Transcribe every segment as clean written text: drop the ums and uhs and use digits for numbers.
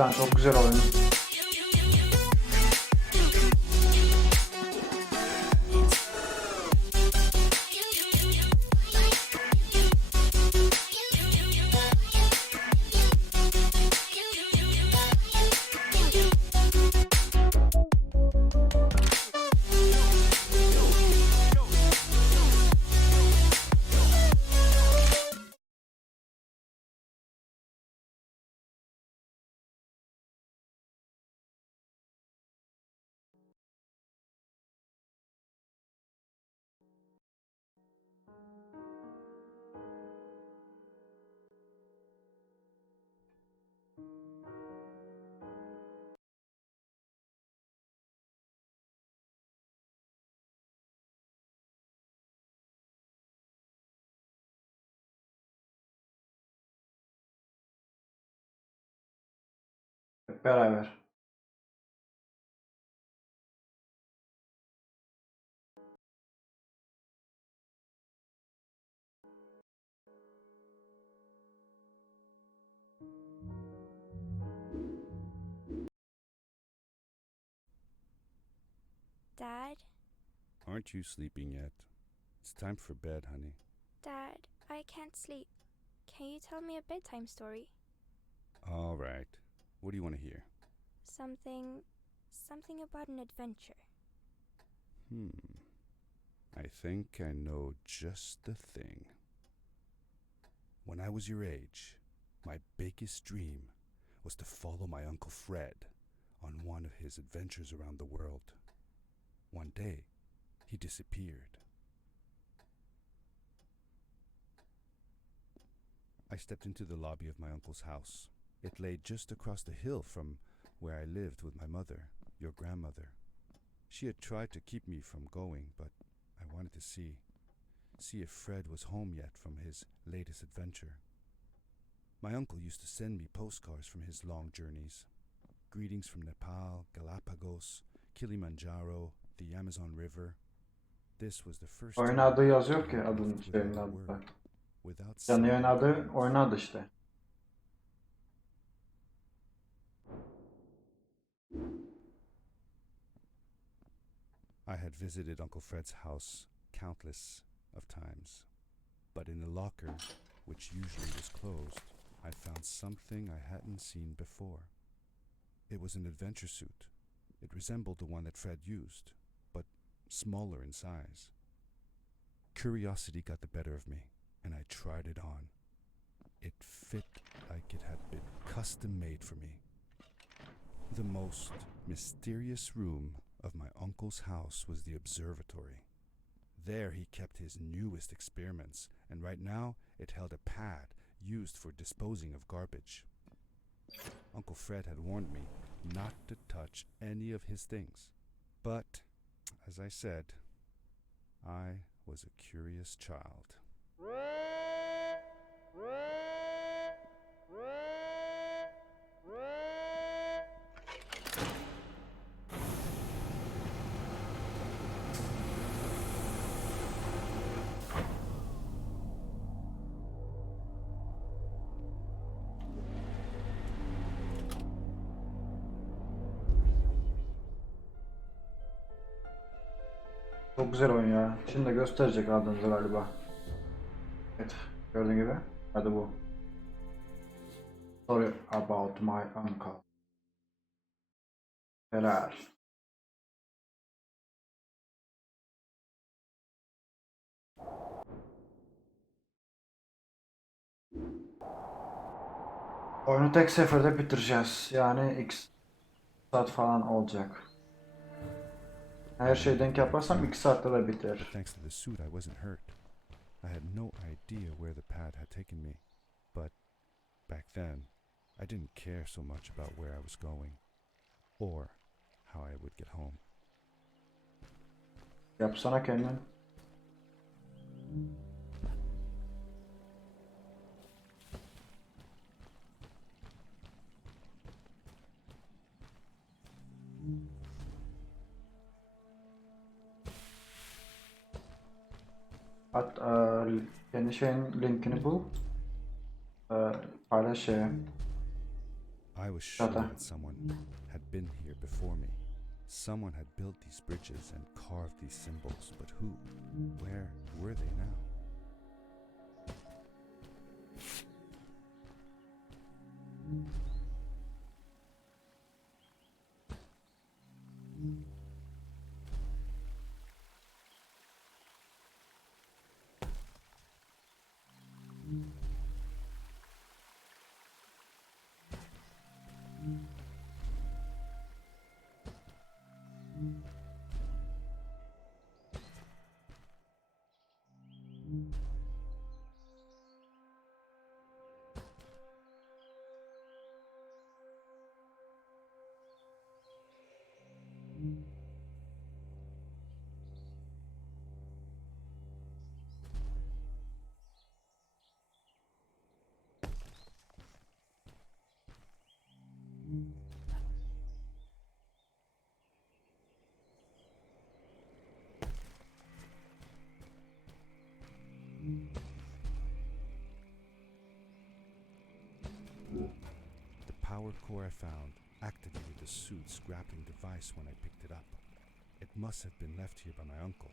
Cidden çok güzel oyun. Hep beraber. Dad? Aren't you sleeping yet? It's time for bed, honey. Dad, I can't sleep. Can you tell me a bedtime story? All right. What do you want to hear? Something about an adventure. I think I know just the thing. When I was your age, my biggest dream was to follow my Uncle Fred on one of his adventures around the world. One day, he disappeared. I stepped into the lobby of my uncle's house. It lay just across the hill from where I lived with my mother, your grandmother. She had tried to keep me from going, but I wanted to see if Fred was home yet from his latest adventure. My uncle used to send me postcards from his long journeys. Greetings from Nepal, Galapagos, Kilimanjaro, the Amazon River. This was the first Oyun time adı yazıyor I ki had adın left şeyinin without a adında. word, without Canlı saying yayın adı anything oyun else. adı işte. I had visited Uncle Fred's house countless of times, but in the locker, which usually was closed, I found something I hadn't seen before. It was an adventure suit. It resembled the one that Fred used, but smaller in size. Curiosity got the better of me, and I tried it on. It fit like it had been custom made for me. The most mysterious room of my uncle's house was the observatory. There he kept his newest experiments, and right now it held a pad used for disposing of garbage. Uncle Fred had warned me not to touch any of his things. But, as I said, I was a curious child. Çok güzel oyun ya. Şimdi de gösterecek adınızı galiba. Evet. Gördüğün gibi. Hadi bu. Story about my uncle. Helal. Oyunu tek seferde bitireceğiz. Yani x saat falan olacak. Her şeyi denk yaparsam 2 saatte de biter. But thanks to the suit, I wasn't hurt. I had no idea where the pad had taken me. But back then, I didn't care so much about where I was going or how I would get home. Yapsana kendin. At kendi şeyin linkini bul. Paylaş şeye. I was sure Zaten. that someone had been here before me. Someone had built these bridges and carved these symbols, but who? Where were they now? The power core I found activated the suit's grappling device when I picked it up. It must have been left here by my uncle.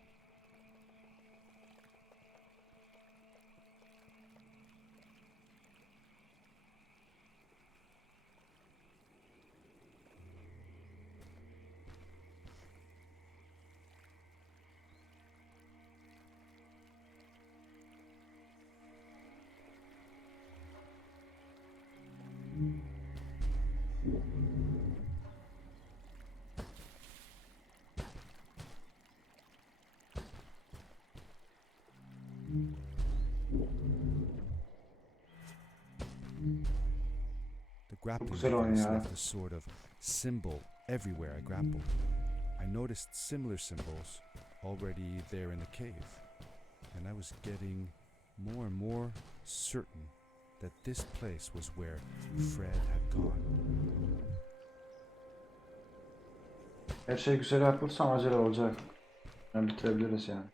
The grappling güzel oyun device ya. left a sort of symbol everywhere I grappled. I noticed similar symbols already there in the cave, and I was getting more and more certain that this place was where Fred had gone. Her şey güzel yapılsam acele olacak. Yani bitirebiliriz yani.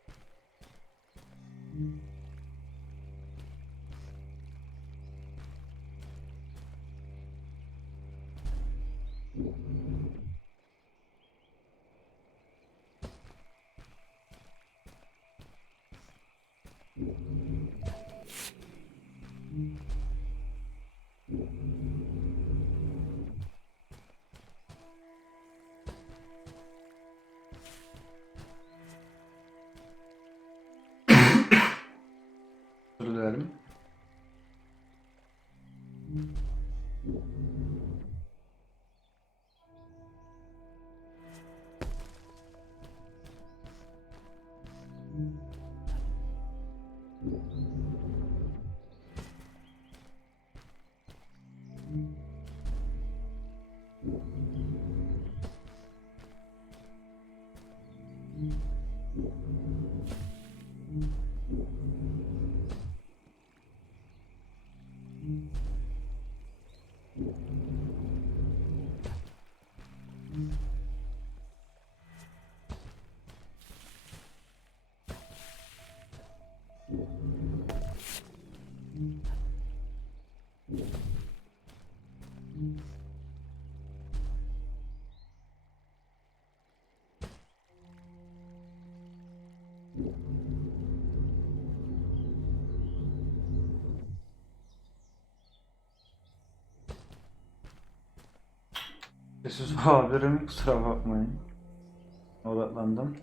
Özür dilerim. Sessiz olabilirim, kusura bakmayın. Odaklandım.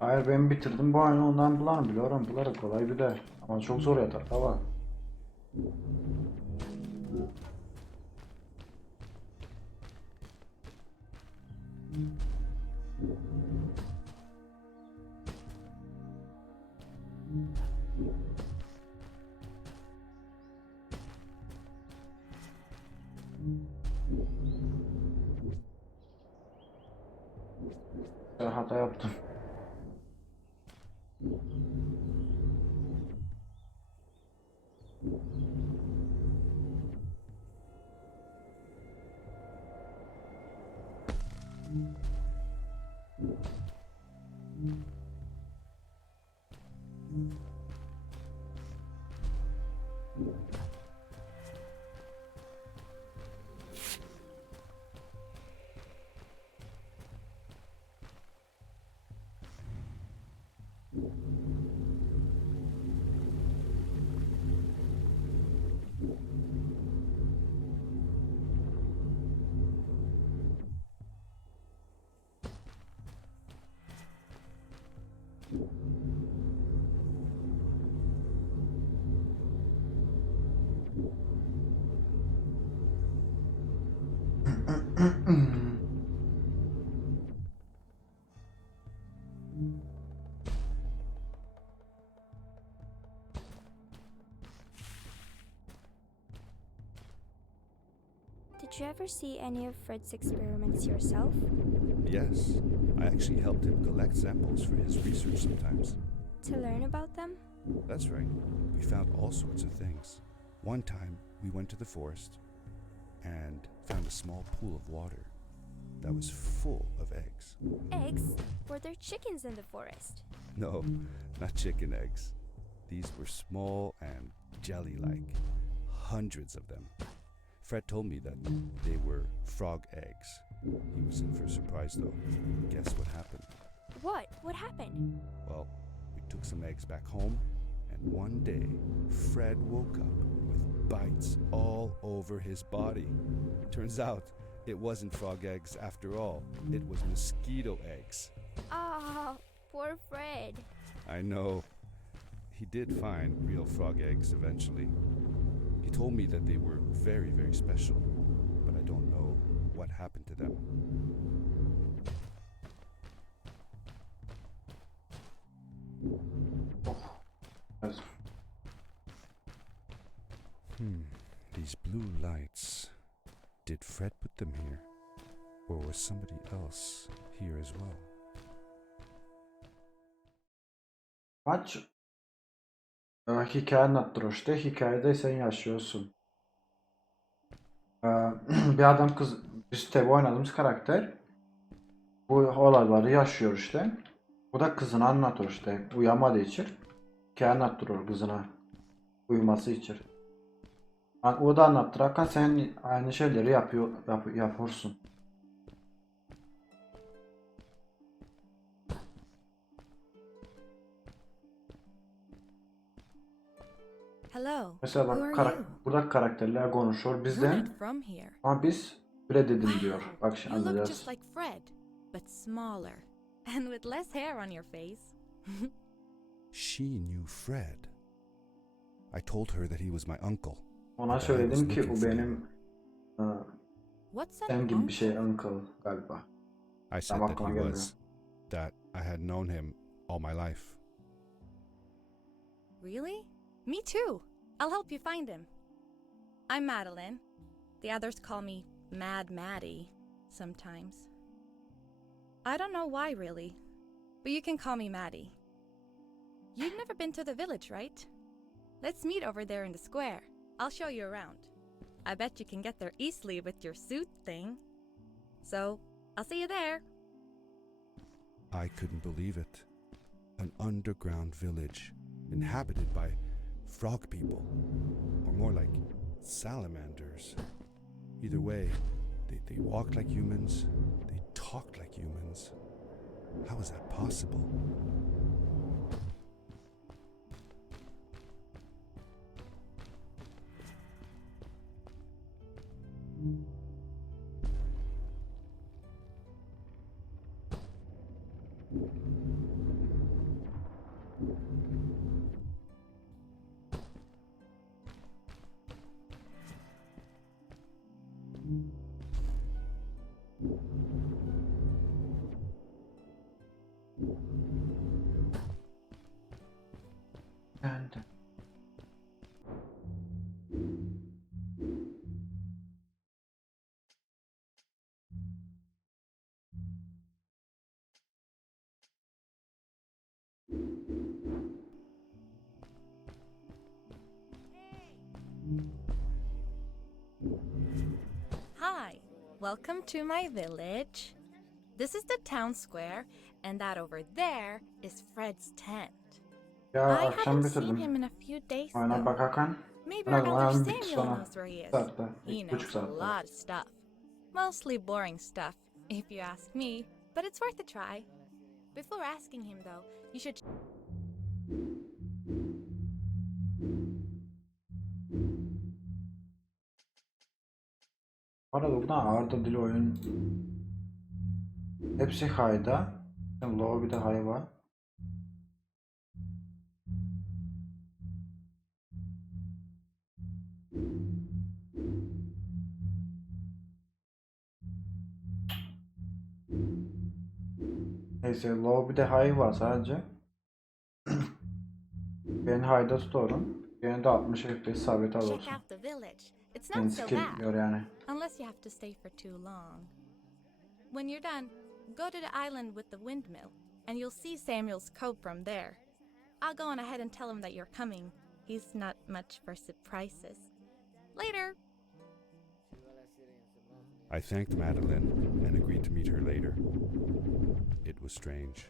Hayır ben bitirdim bu oyunu ondan bulanı biliyorum. Buları kolay bir de. Ama çok zor yatar var. Ben hata yaptım. Did you ever see any of Fred's experiments yourself? Yes, I actually helped him collect samples for his research sometimes. To learn about them? That's right. We found all sorts of things. One time, we went to the forest and found a small pool of water that was full of eggs. Eggs? Were there chickens in the forest? No, not chicken eggs. These were small and jelly-like. Hundreds of them. Fred told me that they were frog eggs. He was in for a surprise though. Guess what happened? What? What happened? Well, we took some eggs back home, and one day, Fred woke up with bites all over his body. Turns out, it wasn't frog eggs after all. It was mosquito eggs. Ah, poor Fred. I know. He did find real frog eggs eventually. He told me that they were very, very special, but I don't know what happened to them. Evet. These blue lights. Did Fred put them here? Or was somebody else here as well? Maç hikaye anlattırıyor işte. Hikayede sen yaşıyorsun. Bir adam kız biz tabi oynadığımız karakter bu olayları yaşıyor işte. Bu da kızına anlatıyor işte. Uyamadığı için hikaye anlattırıyor kızına. Uyuması için. Yani o da anlattırırken sen aynı şeyleri yapıyorsun. Hello. Mesela Who bak are you? burada karakterler konuşuyor You're bizden not from here. ama biz öyle dedim diyor. Bak şimdi You look anlayacağız. just like Fred, but smaller and with less hair on your face. She knew Fred. I told her that he was my uncle. Ona But I söyledim was ki looking o for him. benim What's an sen gibi bir uncle? şey uncle galiba. I said Tamam, that aklıma he gelmiyor. was. That I had known him all my life. Really? Me too. I'll help you find him. I'm Madeline. The others call me Mad Maddie sometimes. I don't know why really, but you can call me Maddie. You've never been to the village, right? Let's meet over there in the square. I'll show you around. I bet you can get there easily with your suit thing. So, I'll see you there. I couldn't believe it. An underground village inhabited by frog people, or more like salamanders. Either way, they walked like humans, they talked like humans. How is that possible? Welcome to my village. This is the town square, and that over there is Fred's tent. Ya I akşam haven't seen bitirdim. him in a few days Oyuna though. bakarken Maybe en our azından elder oyun bitti Samuel sonra. knows where he is. Saatte. He 2,5 knows a saatte. lot of stuff. Mostly boring stuff, if you ask me, but it's worth a try. Before asking him though, you should Bu arada buradan Arda dili oyun hepsi hayda. Lobby'de hay var. Neyse lobby'de hay var sadece. Ben hayda tutuyorum. Gene de 60 FPS sabit check olsun. out the village. It's not Yani so skill bad. gör yani. Unless you have to stay for too long. When you're done, go to the island with the windmill, and you'll see Samuel's cove from there. I'll go on ahead and tell him that you're coming. He's not much for surprises. Later! I thanked Madeline and agreed to meet her later. It was strange.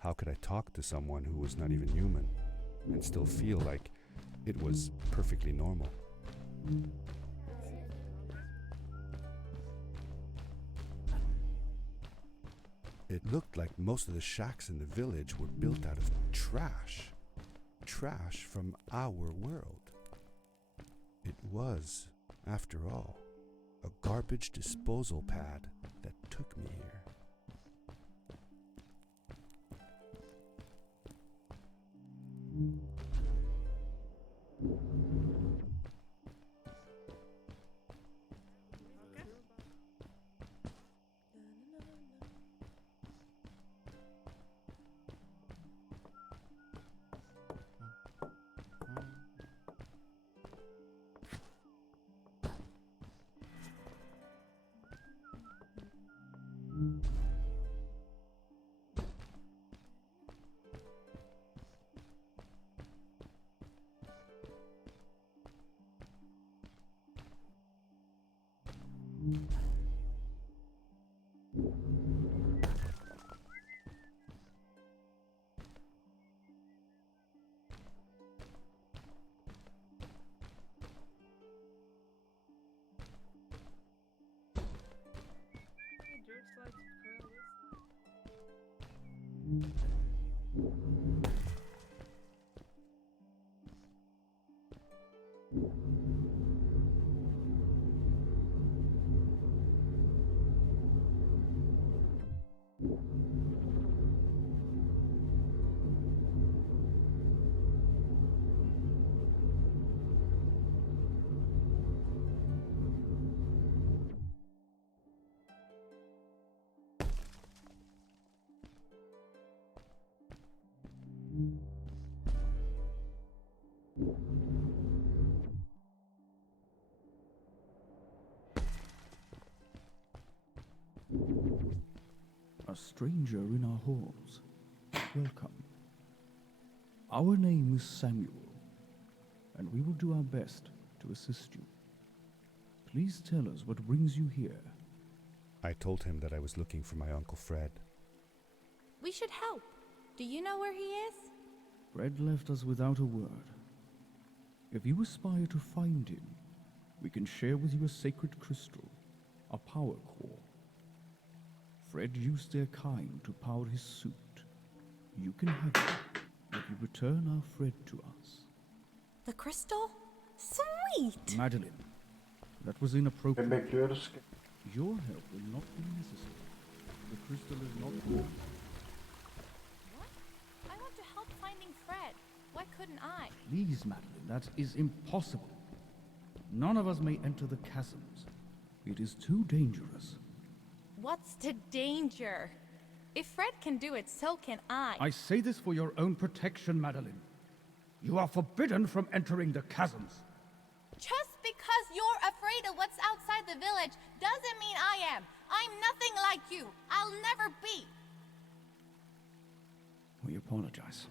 How could I talk to someone who was not even human and still feel like it was perfectly normal? It looked like most of the shacks in the village were built out of trash. Trash from our world. It was, after all, a garbage disposal pad that took me here. A stranger in our halls. Welcome. Our name is Samuel, and we will do our best to assist you. Please tell us what brings you here. I told him that I was looking for my Uncle Fred. We should help. Do you know where he is? Fred left us without a word. If you aspire to find him, we can share with you a sacred crystal, a power core. Fred used their kind to power his suit. You can have it if you return our Fred to us. The crystal? Sweet! Madeline, that was Ve inappropriate. bekliyoruz ki. Your help will not be necessary. The crystal is not yours. What? I want to help finding Fred. Why couldn't I? Please, Madeline, that is impossible. None of us may enter the chasms. It is too dangerous. What's the danger? If Fred can do it, so can I. I say this for your own protection, Madeline. You are forbidden from entering the chasms. Just because you're afraid of what's outside the village doesn't mean I am. I'm nothing like you. I'll never be. We apologize.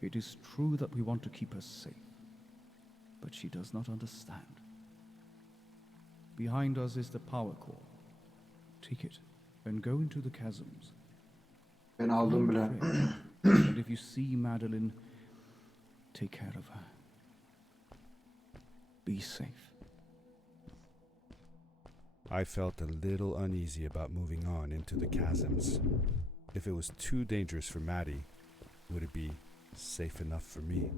It is true that we want to keep her safe, but she does not understand. Behind us is the power core. Take it and go into the chasms. Ben aldım bile. And if you see Madeline, take care of her. Be safe. I felt a little uneasy about moving on into the chasms. If it was too dangerous for Maddie, would it be safe enough for me?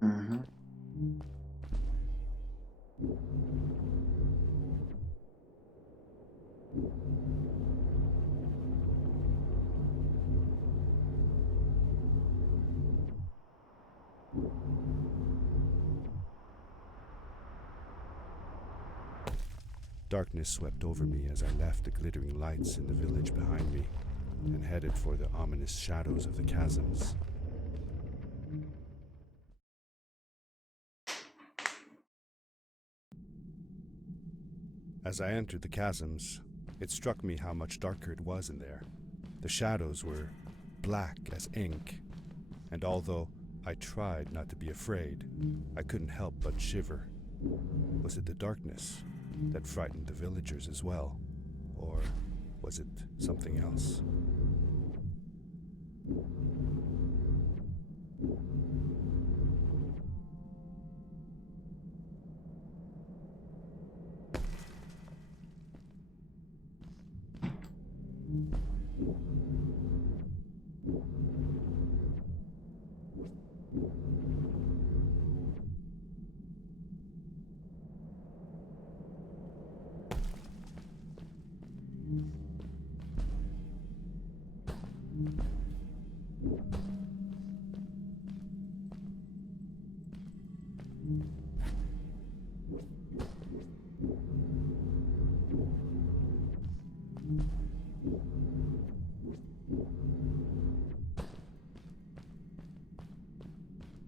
Hı hı. Darkness swept over me as I left the glittering lights in the village behind me and headed for the ominous shadows of the chasms. As I entered the chasms, it struck me how much darker it was in there. The shadows were black as ink, and although I tried not to be afraid, I couldn't help but shiver. Was it the darkness that frightened the villagers as well? Or was it something else?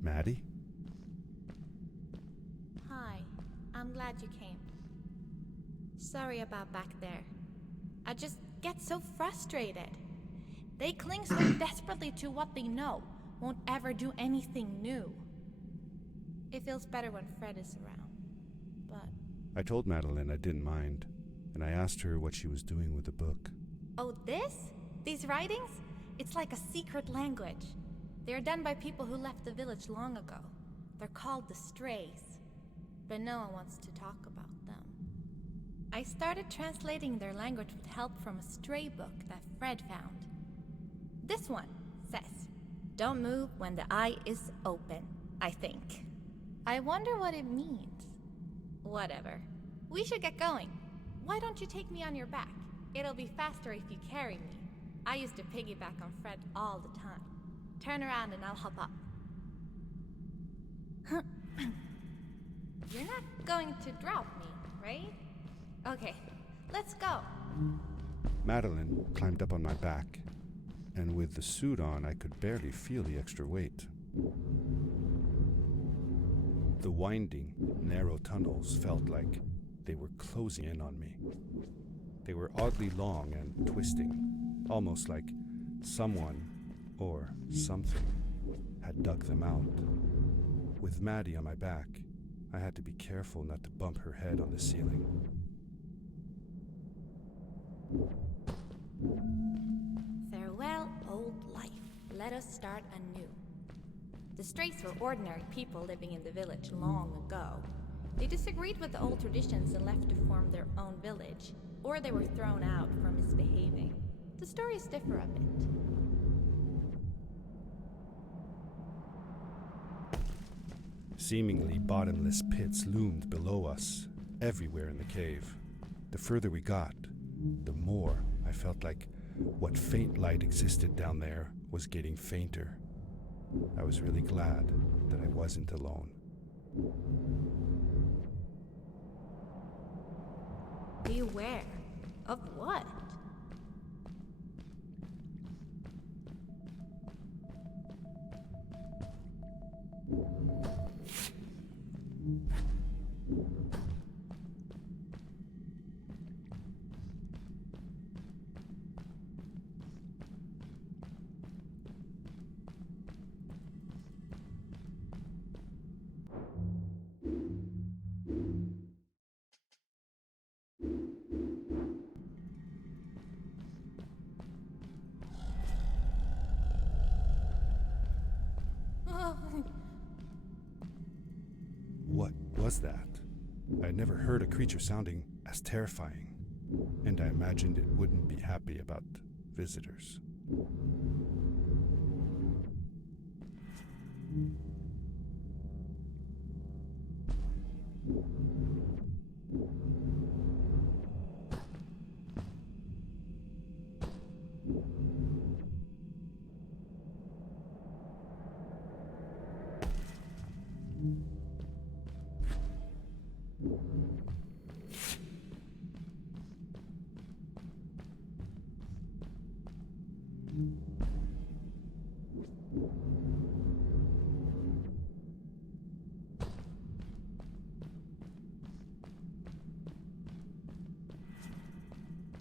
Maddie? Hi, I'm glad you came. Sorry about back there. I just get so frustrated. They cling so desperately to what they know, won't ever do anything new. It feels better when Fred is around, but... I told Madeline I didn't mind, and I asked her what she was doing with the book. Oh, this? These writings? It's like a secret language. They're done by people who left the village long ago. They're called the Strays, but no one wants to talk about them. I started translating their language with help from a stray book that Fred found. This one says, "Don't move when the eye is open," I think. I wonder what it means. Whatever. We should get going. Why don't you take me on your back? It'll be faster if you carry me. I used to piggyback on Fred all the time. Turn around and I'll hop up. You're not going to drop me, right? Okay, let's go. Madeline climbed up on my back, and with the suit on, I could barely feel the extra weight. The winding, narrow tunnels felt like they were closing in on me. They were oddly long and twisting, almost like someone or something had dug them out. With Maddie on my back, I had to be careful not to bump her head on the ceiling. Farewell, old life. Let us start anew. The Strays were ordinary people living in the village long ago. They disagreed with the old traditions and left to form their own village, or they were thrown out for misbehaving. The stories differ a bit. Seemingly bottomless pits loomed below us, everywhere in the cave. The further we got, the more I felt like what faint light existed down there was getting fainter. I was really glad that I wasn't alone. Beware. Of what? What was that? I had never heard a creature sounding as terrifying, and I imagined it wouldn't be happy about visitors.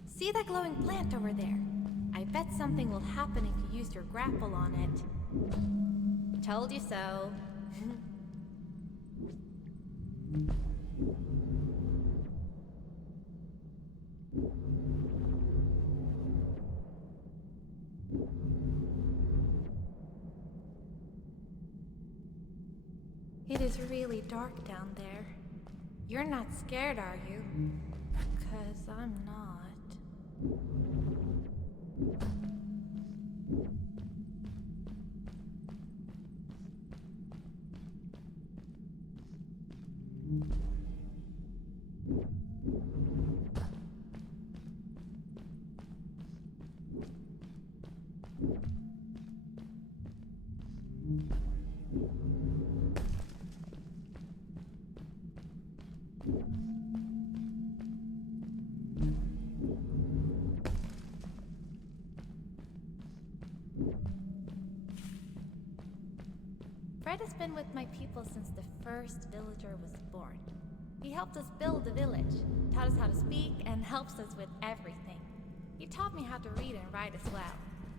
See that glowing plant over there? I bet something will happen if you use your grapple on it. Told you so. It is really dark down there. You're not scared, are you? 'Cause I'm not. Fred has been with my people since the first villager was born. He helped us build the village, taught us how to speak, and helps us with everything. He taught me how to read and write as well.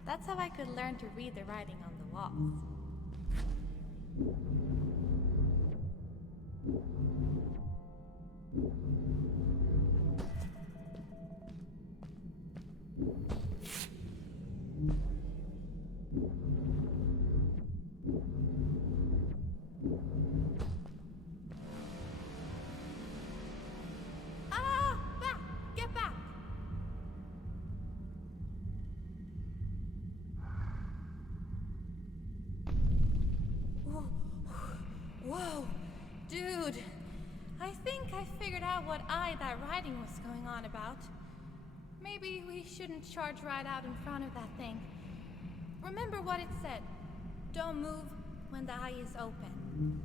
That's how I could learn to read the writing on the walls. Ah! Back! Get back! Whoa! Dude! I think I figured out what that writing was going on about. Maybe we shouldn't charge right out in front of that thing. Remember what it said. Don't move when the eye is open.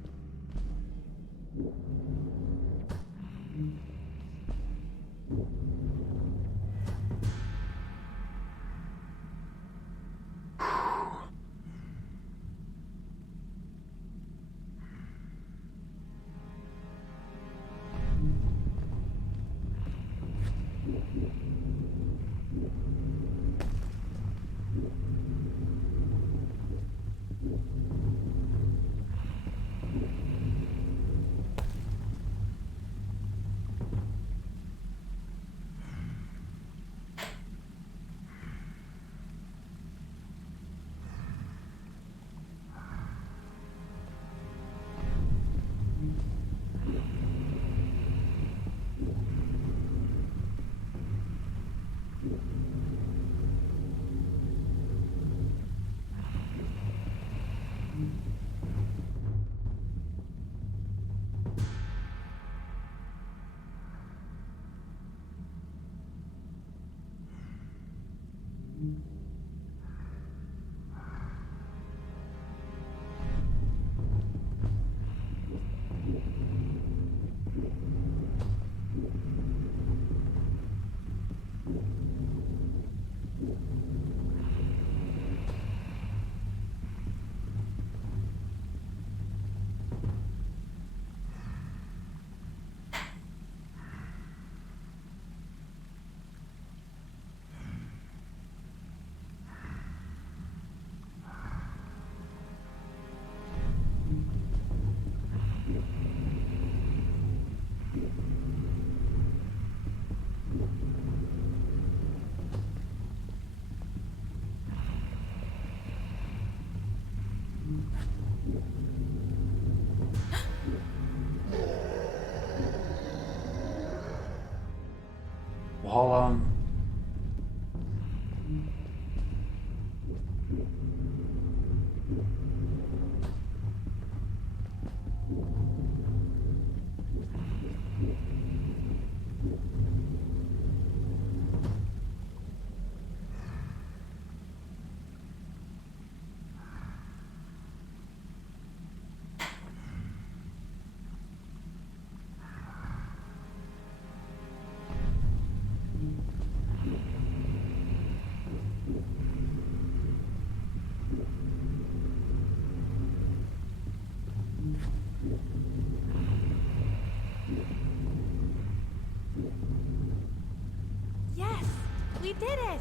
We did it!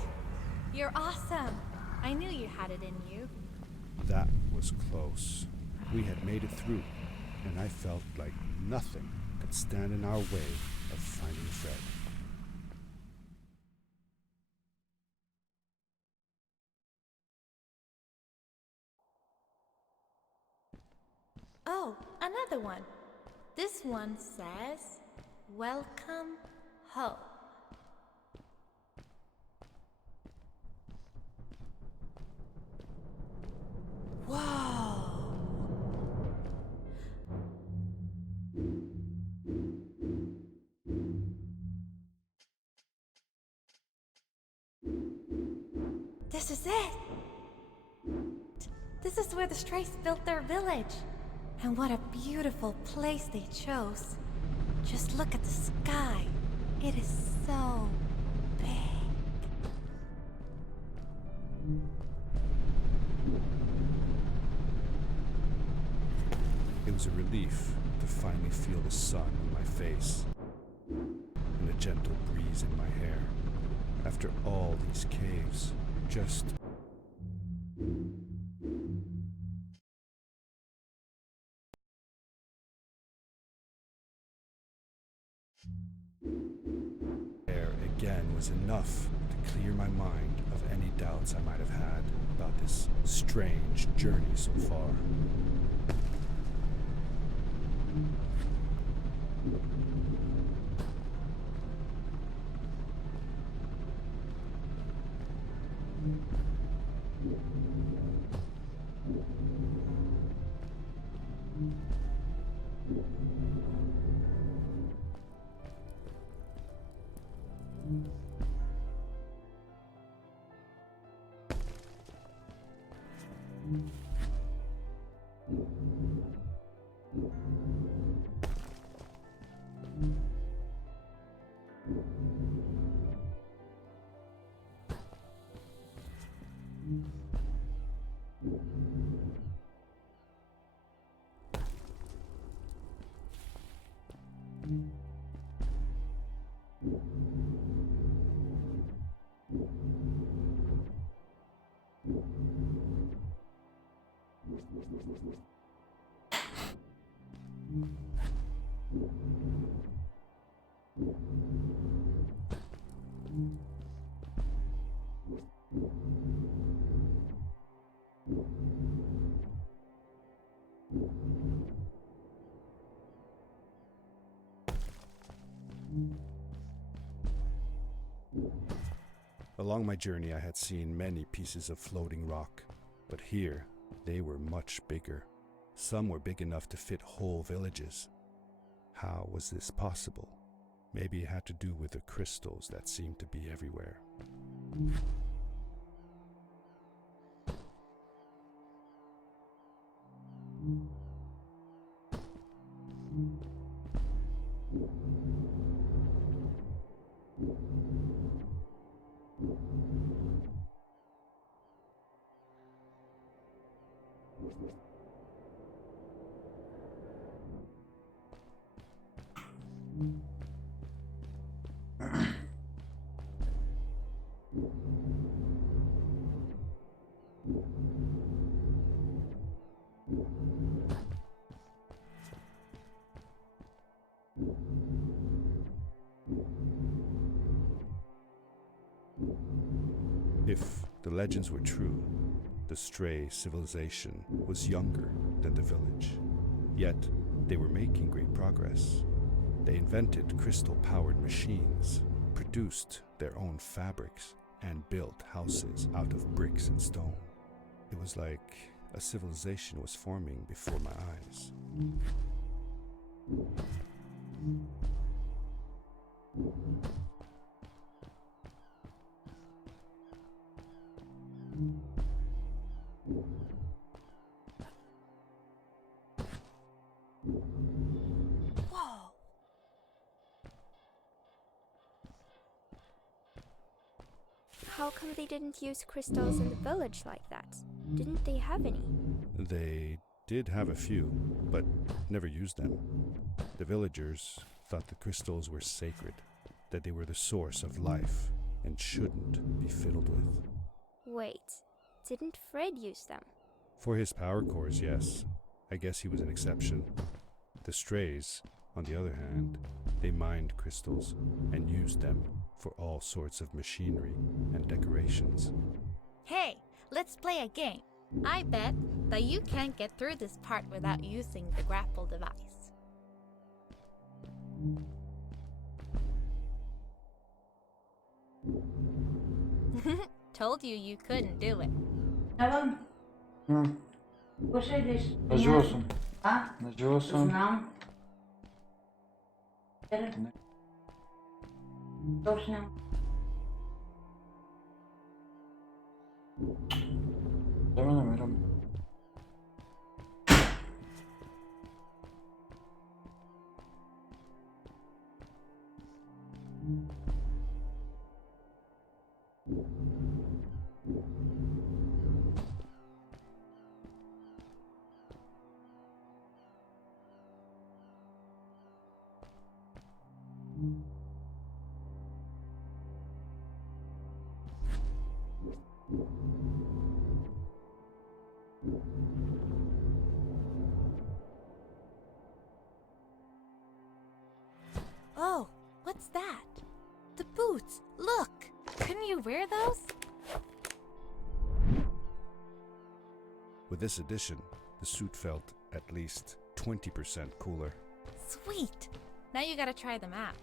You're awesome. I knew you had it in you. That was close. We had made it through, and I felt like nothing could stand in our way of finding Fred. Oh, another one. This one says, "Welcome home." Whoa! This is it! This is where the Strays built their village. And what a beautiful place they chose. Just look at the sky. It is so big. It was a relief to finally feel the sun on my face and a gentle breeze in my hair. After all these caves, just air again was enough to clear my mind of any doubts I might have had about this strange journey so far. Along my journey, I had seen many pieces of floating rock, but here they were much bigger. Some were big enough to fit whole villages. How was this possible? Maybe it had to do with the crystals that seemed to be everywhere. If the legends were true, the Stray civilization was younger than the village. Yet, they were making great progress. They invented crystal-powered machines, produced their own fabrics, and built houses out of bricks and stone. It was like a civilization was forming before my eyes. Whoa! How come they didn't use crystals in the village like that? Didn't they have any? They did have a few, but never used them. The villagers thought the crystals were sacred, that they were the source of life, and shouldn't be fiddled with. Wait, didn't Fred use them? For his power cores, yes. I guess he was an exception. The Strays, on the other hand, they mined crystals and used them for all sorts of machinery and decorations. Hey, let's play a game. I bet that you can't get through this part without using the grapple device. Told you you couldn't do it. Tamam. Hı. Bu şeydir. Acı olsun. Ha? Acı olsun. Znam. Точно. Demedim Eren. Oh, what's that? The boots! Look! Couldn't you wear those? With this addition, the suit felt at least 20% cooler. Sweet! Now you gotta try them out.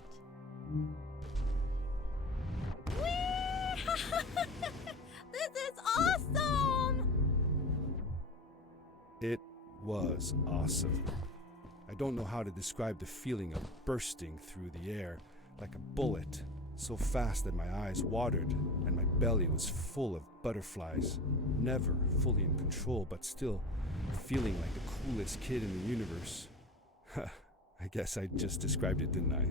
This is awesome! It was awesome. I don't know how to describe the feeling of bursting through the air like a bullet, so fast that my eyes watered and my belly was full of butterflies. Never fully in control, but still feeling like the coolest kid in the universe. I guess I just described it, didn't I?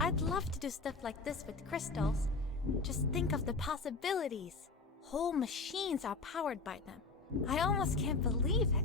I'd love to do stuff like this with crystals. Just think of the possibilities. Whole machines are powered by them. I almost can't believe it.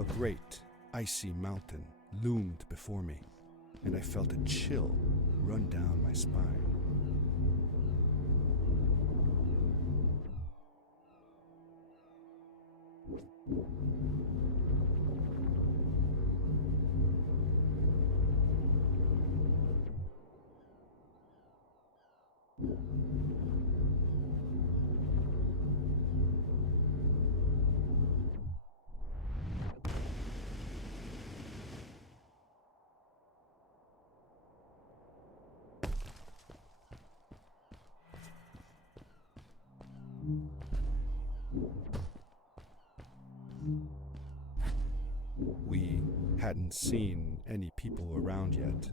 A great, icy mountain loomed before me, and I felt a chill run down my spine. We hadn't seen any people around yet,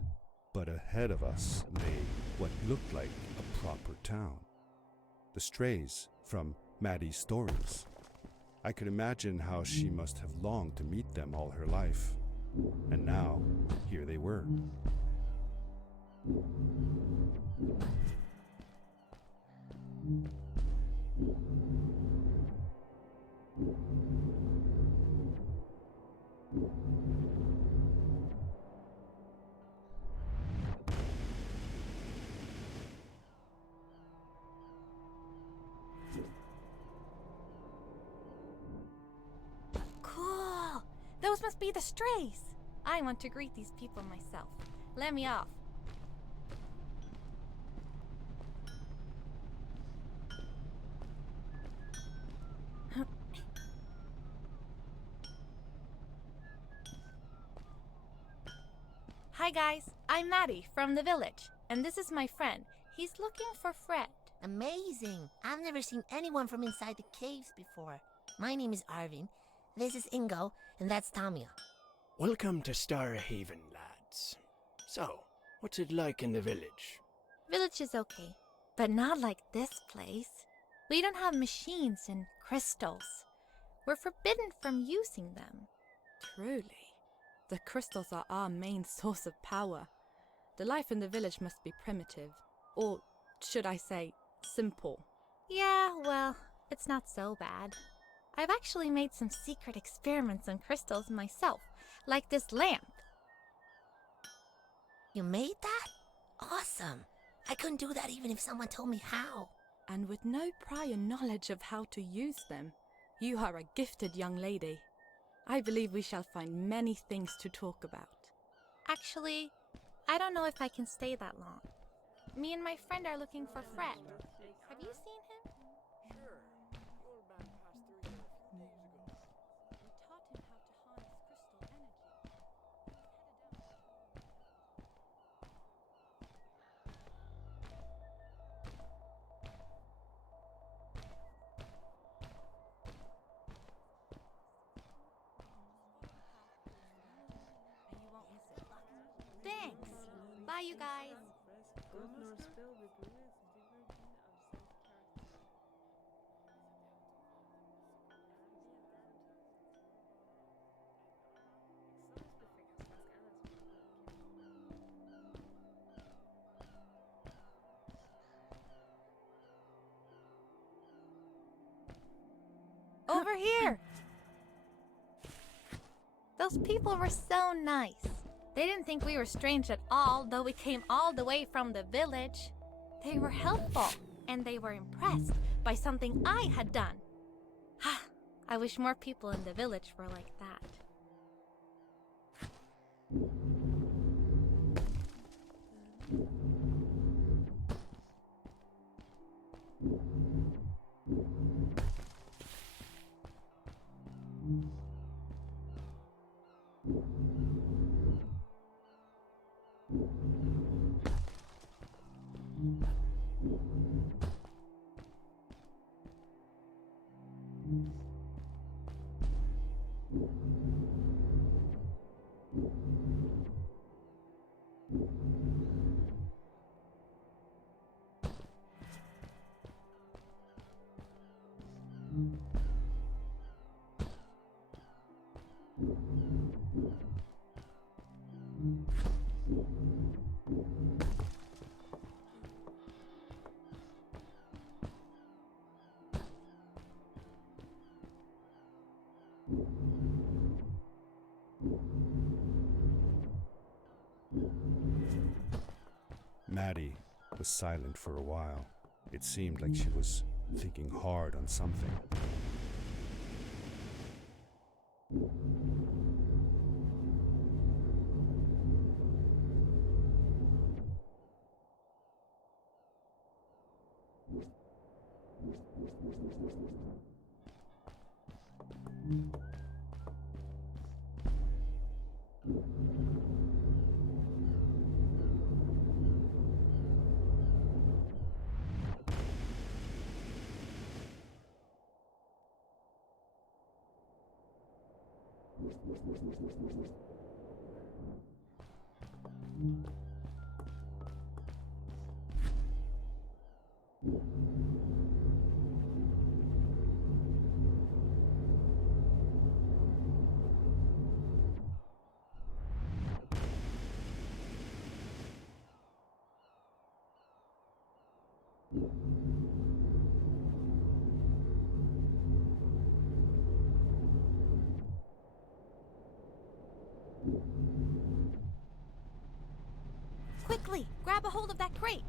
but ahead of us lay what looked like a proper town. The strays from Maddie's stories. I could imagine how she must have longed to meet them all her life. And now, here they were. Cool! Those must be the strays! I want to greet these people myself. Let me off. Hi guys, I'm Maddie from the village, and this is my friend. He's looking for Fred. Amazing! I've never seen anyone from inside the caves before. My name is Arvin. This is Ingo, and that's Tamia. Welcome to Starhaven, lads. So, what's it like in the village? Village is okay, but not like this place. We don't have machines and crystals. We're forbidden from using them. Truly. The crystals are our main source of power. The life in the village must be primitive. Or, should I say, simple. Yeah, well, it's not so bad. I've actually made some secret experiments on crystals myself, like this lamp. You made that? Awesome! I couldn't do that even if someone told me how. And with no prior knowledge of how to use them, you are a gifted young lady. I believe we shall find many things to talk about. Actually, I don't know if I can stay that long. Me and my friend are looking for Fred. Have you seen him? Sure. The old man passed through here a few days ago. We taught him how to harness crystal energy. And you won't miss it. Thanks! Bye, you guys! Over here! Those people were so nice. They didn't think we were strange at all, though we came all the way from the village. They were helpful, and they were impressed by something I had done. I wish more people in the village were like that. Maddie was silent for a while. It seemed like she was thinking hard on something. Quickly, grab a hold of that crate.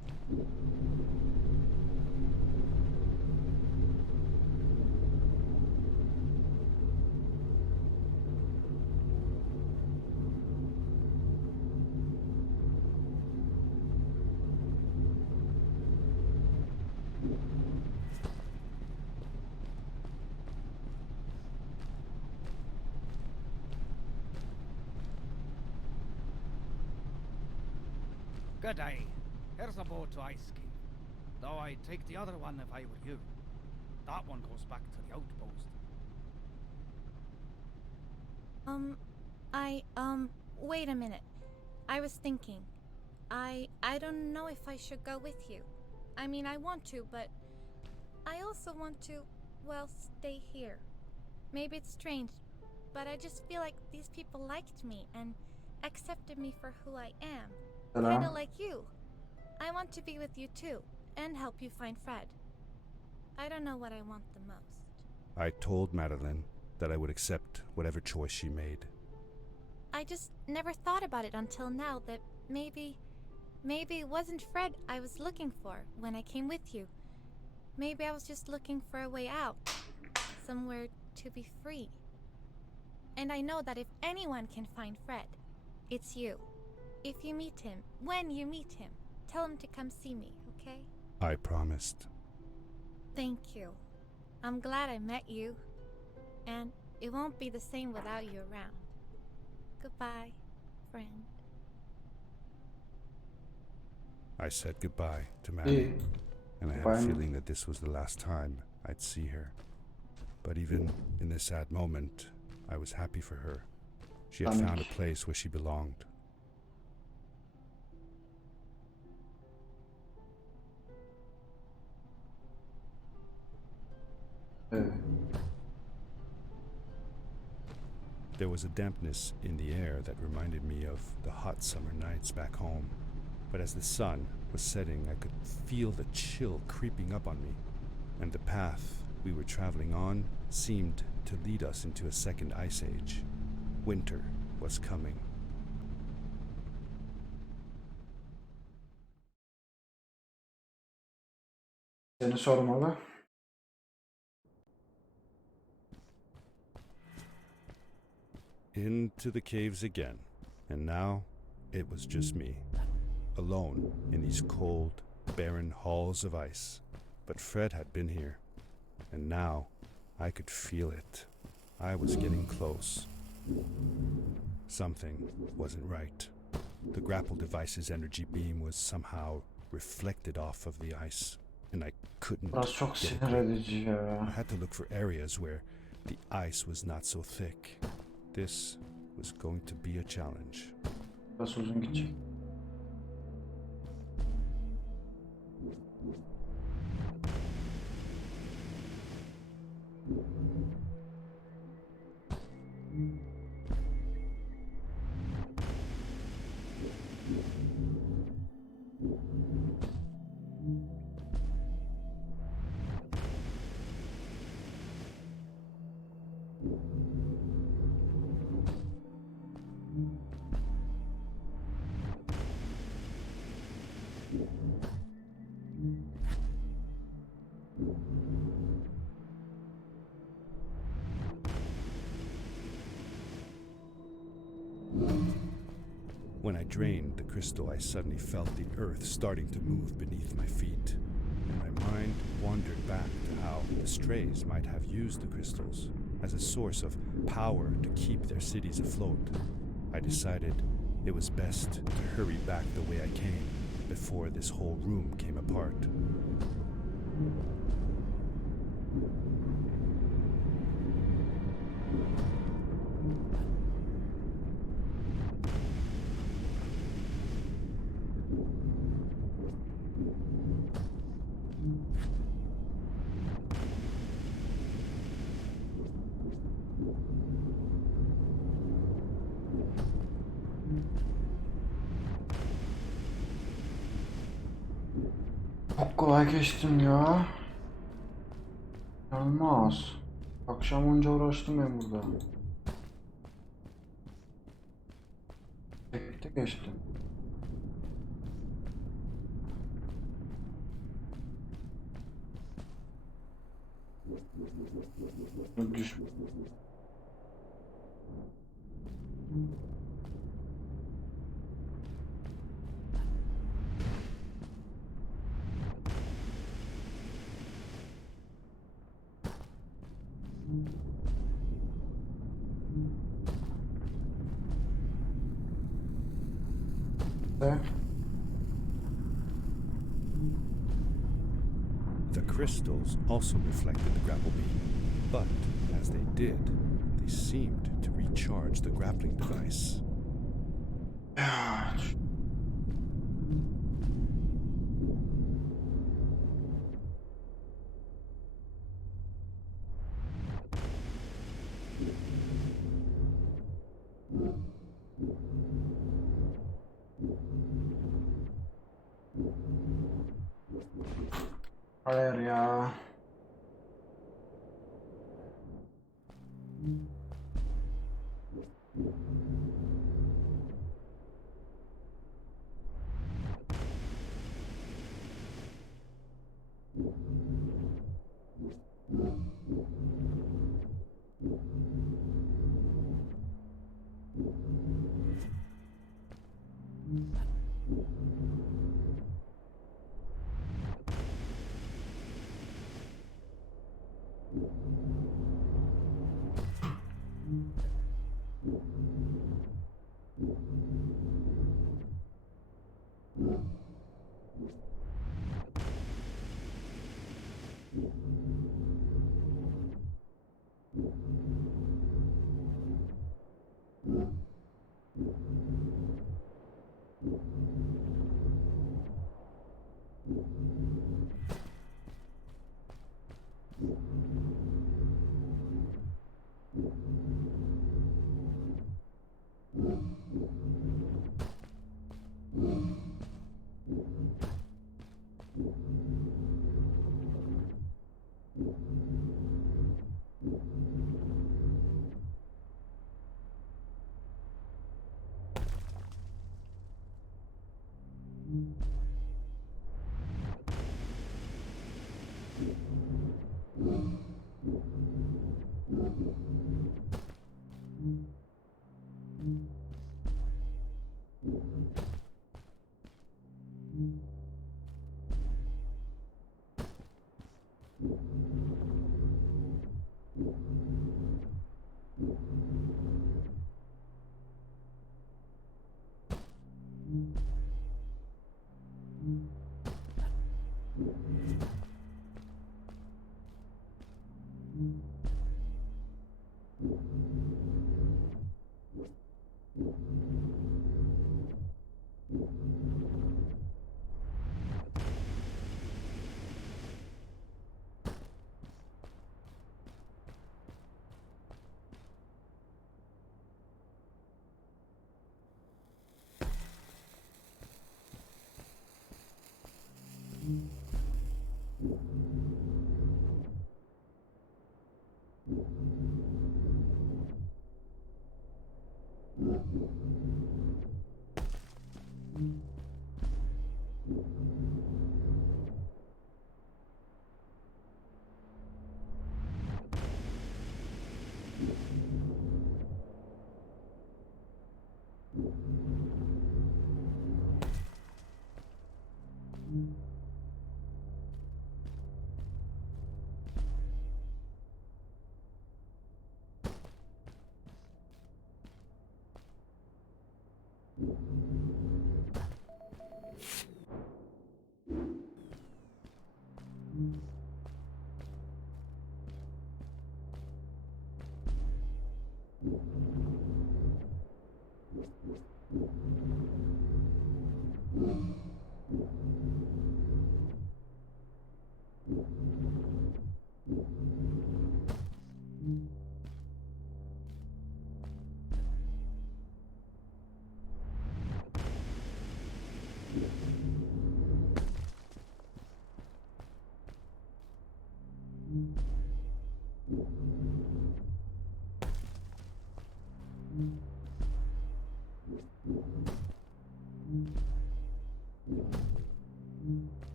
Good day. Here's a boat to Ice Cave. Though I'd take the other one if I were you. That one goes back to the outpost. Wait a minute. I was thinking. I don't know if I should go with you. I mean, I want to, but I also want to, well, stay here. Maybe it's strange, but I just feel like these people liked me and accepted me for who I am. Kind of like you. I want to be with you too, and help you find Fred. I don't know what I want the most. I told Madeline that I would accept whatever choice she made. I just never thought about it until now that maybe it wasn't Fred I was looking for when I came with you. Maybe I was just looking for a way out. Somewhere to be free. And I know that if anyone can find Fred, it's you. If you meet him, when you meet him, tell him to come see me, okay? I promised. Thank you. I'm glad I met you. And it won't be the same without you around. Goodbye, friend. I said goodbye to Maddie, and I had a Fine. feeling that this was the last time I'd see her. But even in this sad moment, I was happy for her. She had found a place where she belonged. There was a dampness in the air that reminded me of the hot summer nights back home. But as the sun was setting, I could feel the chill creeping up on me, and the path we were traveling on seemed to lead us into a second ice age. Winter was coming. Seni sormalı. Into the caves again, and now it was just me, alone in these cold, barren halls of ice. But Fred had been here, and now I could feel it. I was getting close. Something wasn't right. The grapple device's energy beam was somehow reflected off of the ice, and I couldn't Burası çok get a sinir grip. edici ya. I had to look for areas where the ice was not so thick. This was going to be a challenge. Burası uzun gidecek. When I drained the crystal, I suddenly felt the earth starting to move beneath my feet, and my mind wandered back to how the Strays might have used the crystals as a source of power to keep their cities afloat. I decided it was best to hurry back the way I came before this whole room came apart. Çok kolay geçtim ya. İnanılmaz. Akşam onca uğraştım ben burada. Tekte geçtim. Düş. The crystals also reflected the grapple beam, but as they did, they seemed to recharge the grappling device. Ya, hayır ya.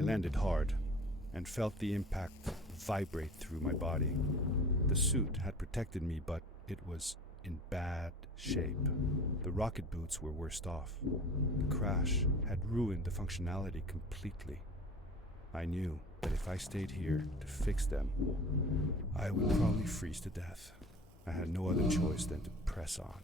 I landed hard and felt the impact vibrate through my body. The suit had protected me, but it was in bad shape. The rocket boots were worst off. The crash had ruined the functionality completely. I knew that if I stayed here to fix them, I would probably freeze to death. I had no other choice than to press on.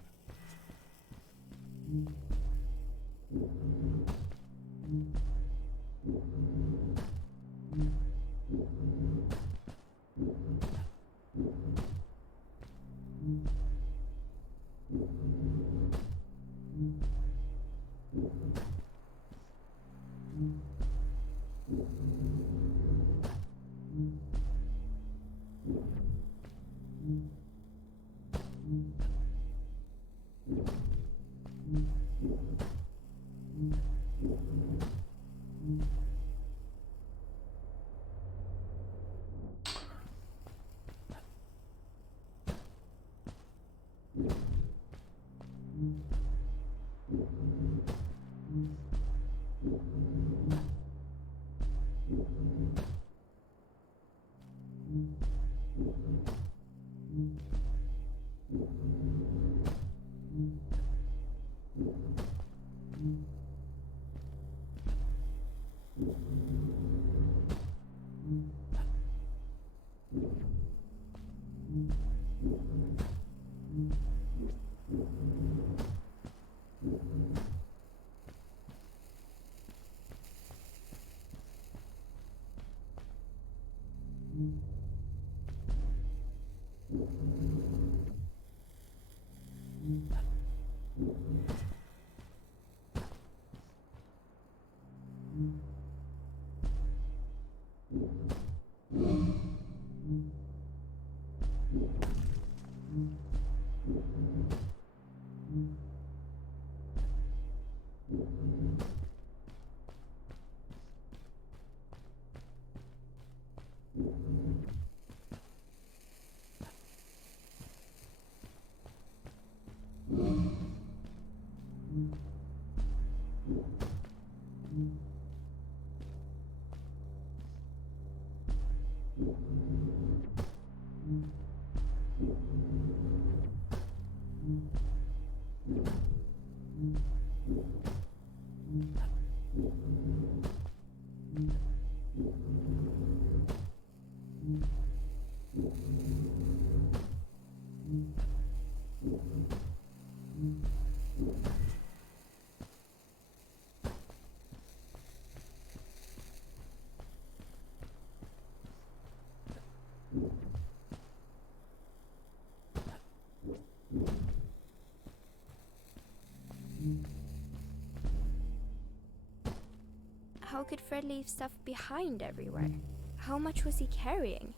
How could Fred leave stuff behind everywhere? How much was he carrying?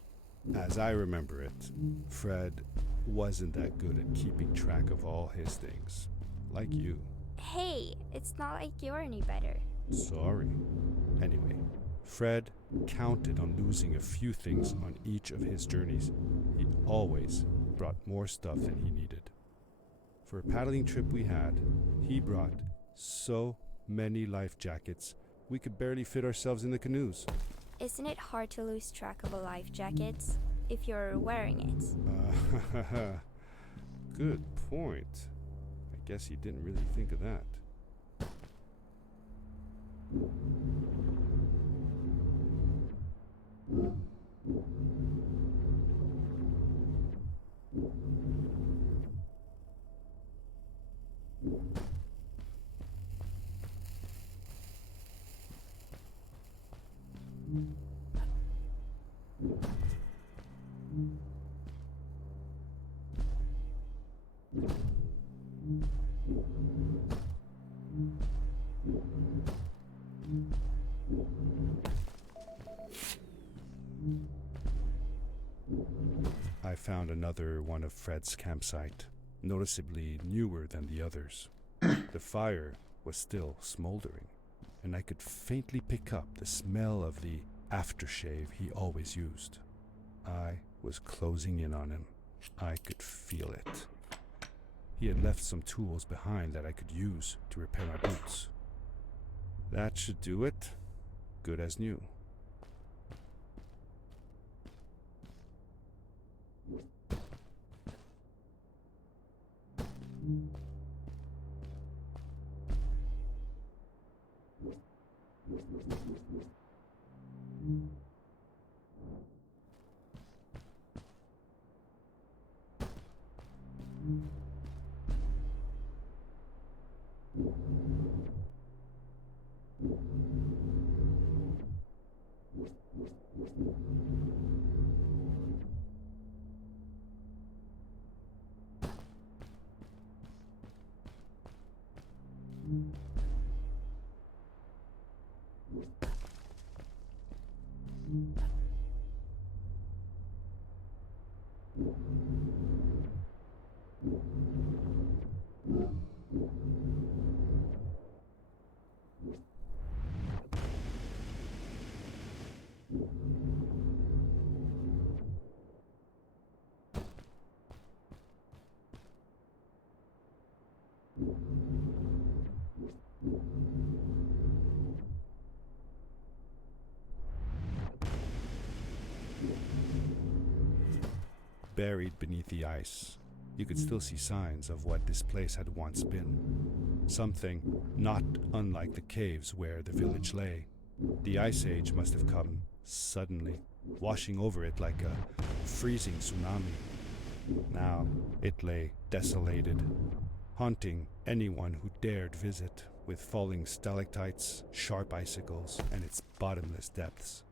As I remember it, Fred wasn't that good at keeping track of all his things. Like you. Hey, it's not like you're any better. Sorry. Anyway, Fred counted on losing a few things on each of his journeys. He always brought more stuff than he needed. For a paddling trip we had, he brought so many life jackets, we could barely fit ourselves in the canoes. Isn't it hard to lose track of a life jacket if you're wearing it? Good point. I guess he didn't really think of that. I found another one of Fred's campsite, noticeably newer than the others. The fire was still smoldering, and I could faintly pick up the smell of the aftershave he always used. I was closing in on him. I could feel it. He had left some tools behind that I could use to repair my boots. That should do it. Good as new. Buried beneath the ice, you could still see signs of what this place had once been. Something not unlike the caves where the village lay. The Ice Age must have come suddenly, washing over it like a freezing tsunami. Now it lay desolated, haunting anyone who dared visit, with falling stalactites, sharp icicles, and its bottomless depths.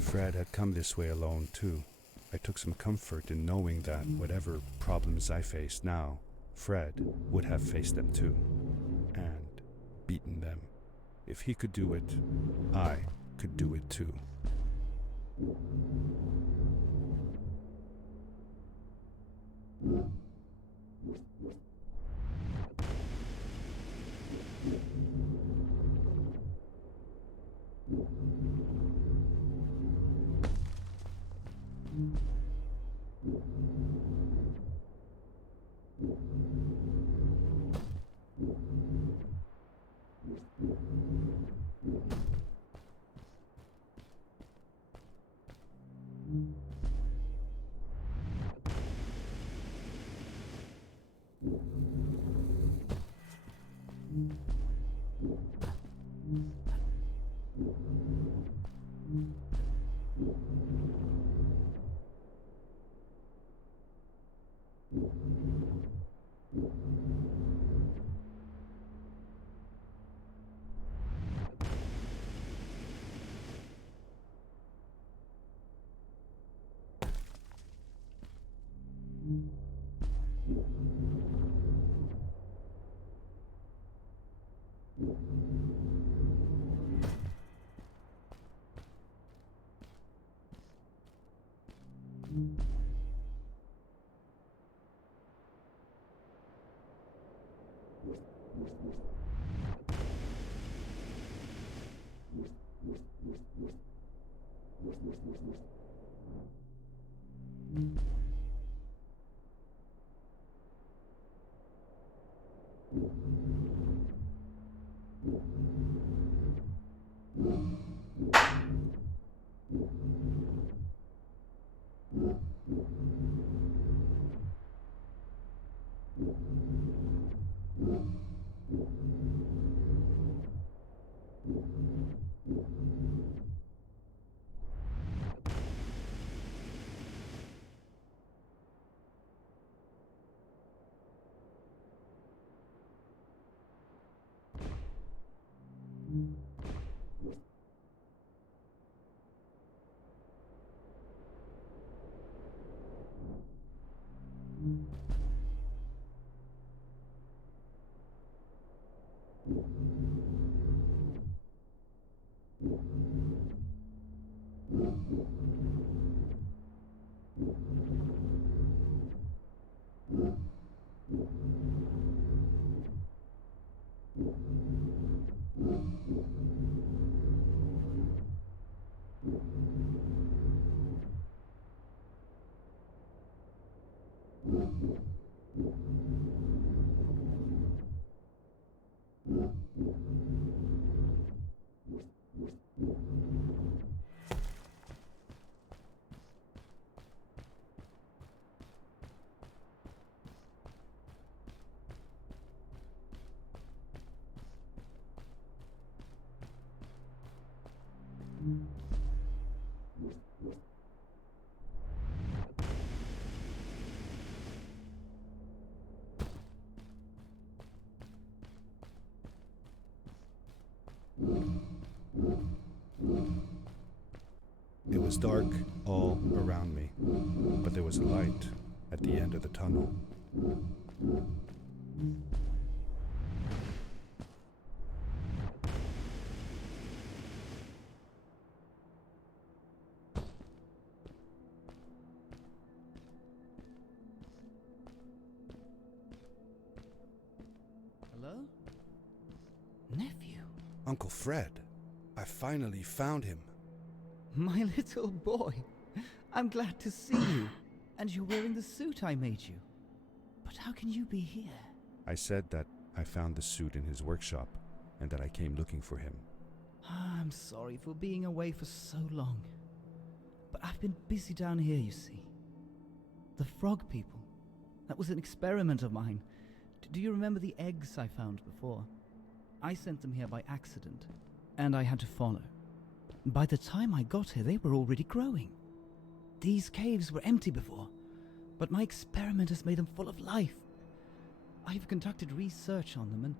Fred had come this way alone, too. I took some comfort in knowing that whatever problems I faced now, Fred would have faced them too, and beaten them. If he could do it, I could do it too. It was dark all around me, but there was a light at the end of the tunnel. Hello? Nephew? Uncle Fred, I finally found him. My little boy. I'm glad to see you. And you're wearing the suit I made you. But how can you be here? I said that I found the suit in his workshop and that I came looking for him. I'm sorry for being away for so long. But I've been busy down here, you see. The frog people. That was an experiment of mine. Do you remember the eggs I found before? I sent them here by accident, and I had to follow. By the time I got here, they were already growing. These caves were empty before, but my experiment has made them full of life. I've conducted research on them and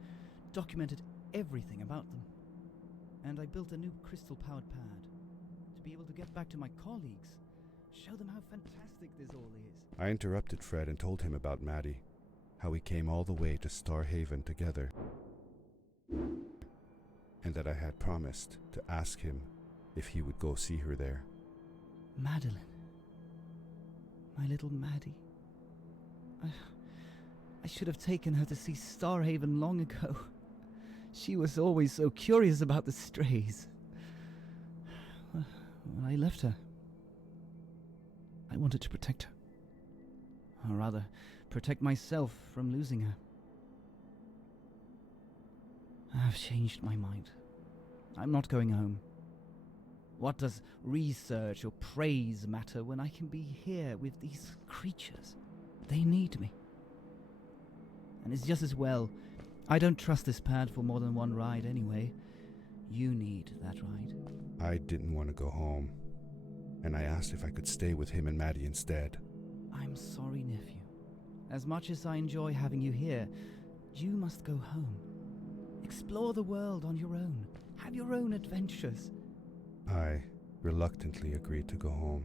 documented everything about them. And I built a new crystal-powered pad to be able to get back to my colleagues, show them how fantastic this all is. I interrupted Fred and told him about Maddie, how we came all the way to Starhaven together, and that I had promised to ask him if he would go see her there. Madeline. My little Maddie. I should have taken her to see Starhaven long ago. She was always so curious about the strays. Well, I left her. I wanted to protect her. Or rather, protect myself from losing her. I've changed my mind. I'm not going home. What does research or praise matter when I can be here with these creatures? They need me. And it's just as well. I don't trust this pad for more than one ride anyway. You need that ride. I didn't want to go home, and I asked if I could stay with him and Maddie instead. I'm sorry, nephew. As much as I enjoy having you here, you must go home. Explore the world on your own. Have your own adventures. I reluctantly agreed to go home.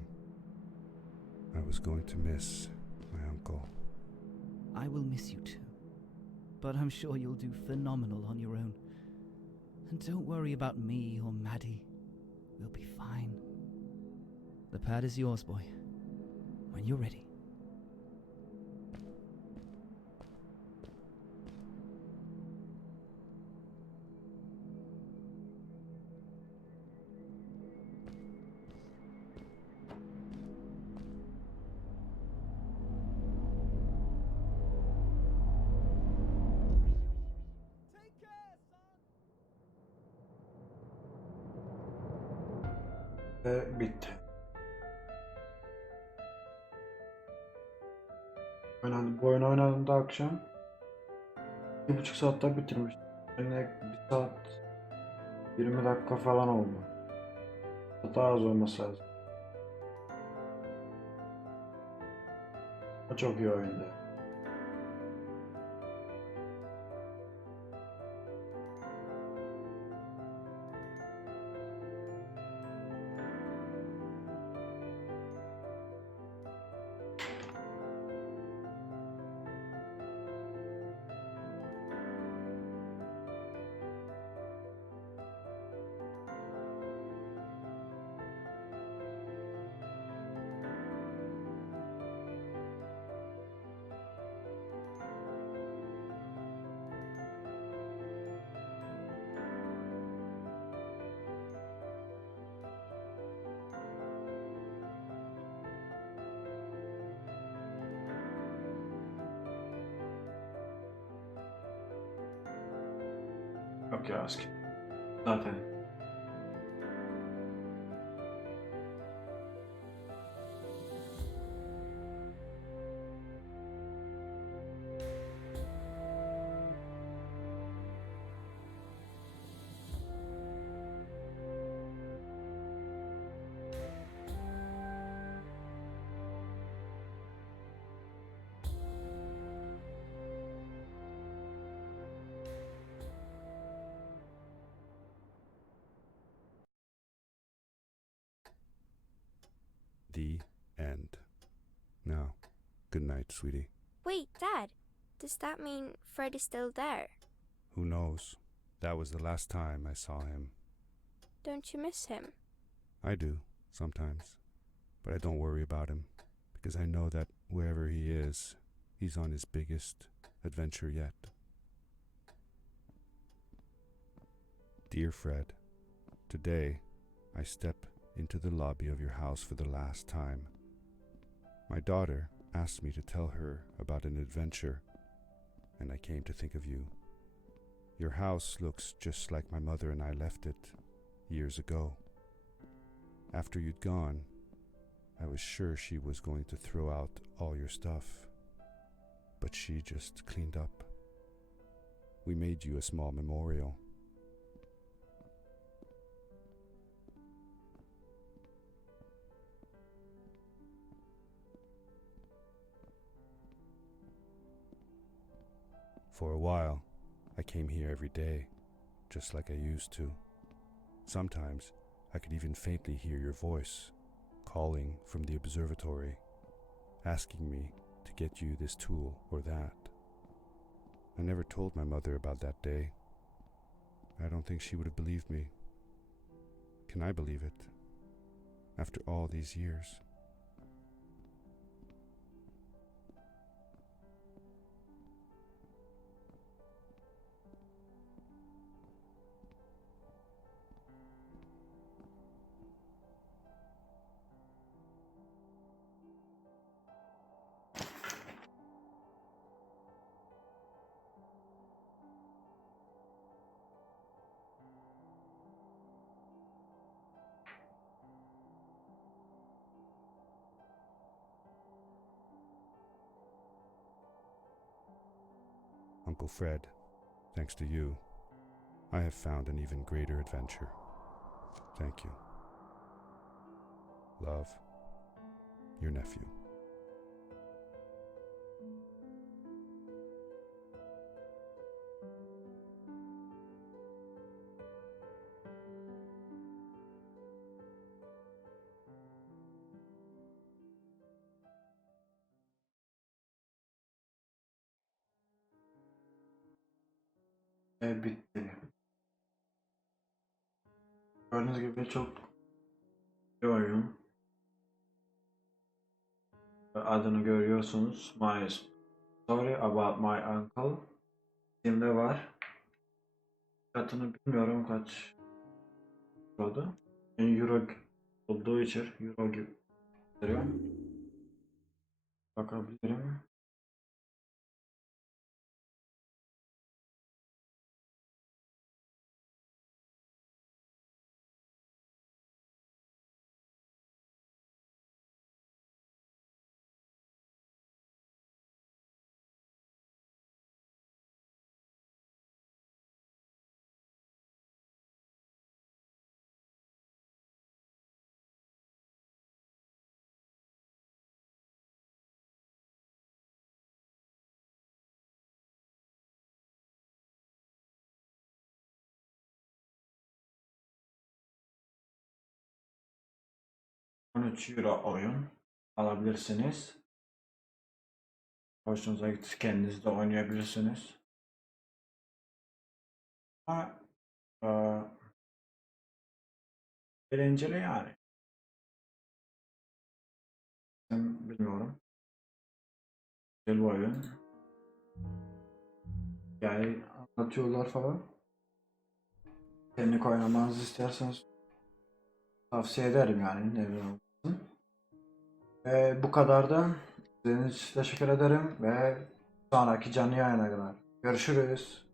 I was going to miss my uncle. I will miss you too. But I'm sure you'll do phenomenal on your own. And don't worry about me or Maddie. We'll be fine. The pad is yours, boy. When you're ready. Ve bitti. Bu oyunu oynadığımda akşam 1,5 saatte bitirmiş. Yani 1 saat 20 dakika falan oldu. Daha az olması lazım. O çok iyi oyundu. Yok ya asker. Zaten. The end. Now, Good night, sweetie. Wait, Dad. Does that mean Fred is still there? Who knows? That was the last time I saw him. Don't you miss him? I do, sometimes. But I don't worry about him, because I know that wherever he is, he's on his biggest adventure yet. Dear Fred, today I step into the lobby of your house for the last time. My daughter asked me to tell her about an adventure, and I came to think of you. Your house looks just like my mother and I left it years ago. After you'd gone, I was sure she was going to throw out all your stuff, but she just cleaned up. We made you a small memorial. For a while, I came here every day, just like I used to. Sometimes I could even faintly hear your voice, calling from the observatory, asking me to get you this tool or that. I never told my mother about that day. I don't think she would have believed me. Can I believe it? After all these years. Uncle Fred, thanks to you, I have found an even greater adventure. Thank you. Love, your nephew. Bitti. Gördüğünüz gibi çok bir oyun. Adını görüyorsunuz. My Story About My Uncle. Steam'de var. Fiyatını bilmiyorum kaç eurodu. Euro olduğu için euro gibi gösteriyor. Bakabilirim. €13 oyun alabilirsiniz. Hoşunuza gitti, kendiniz de oynayabilirsiniz. Ama eğlenceli yani. Bilmiyorum. Güzel bir oyun. Yani anlatıyorlar falan. Kendi oynamanızı isterseniz tavsiye ederim yani. Ne bileyim. Bu kadar da izlediğiniz için teşekkür ederim ve sonraki canlı yayına kadar görüşürüz.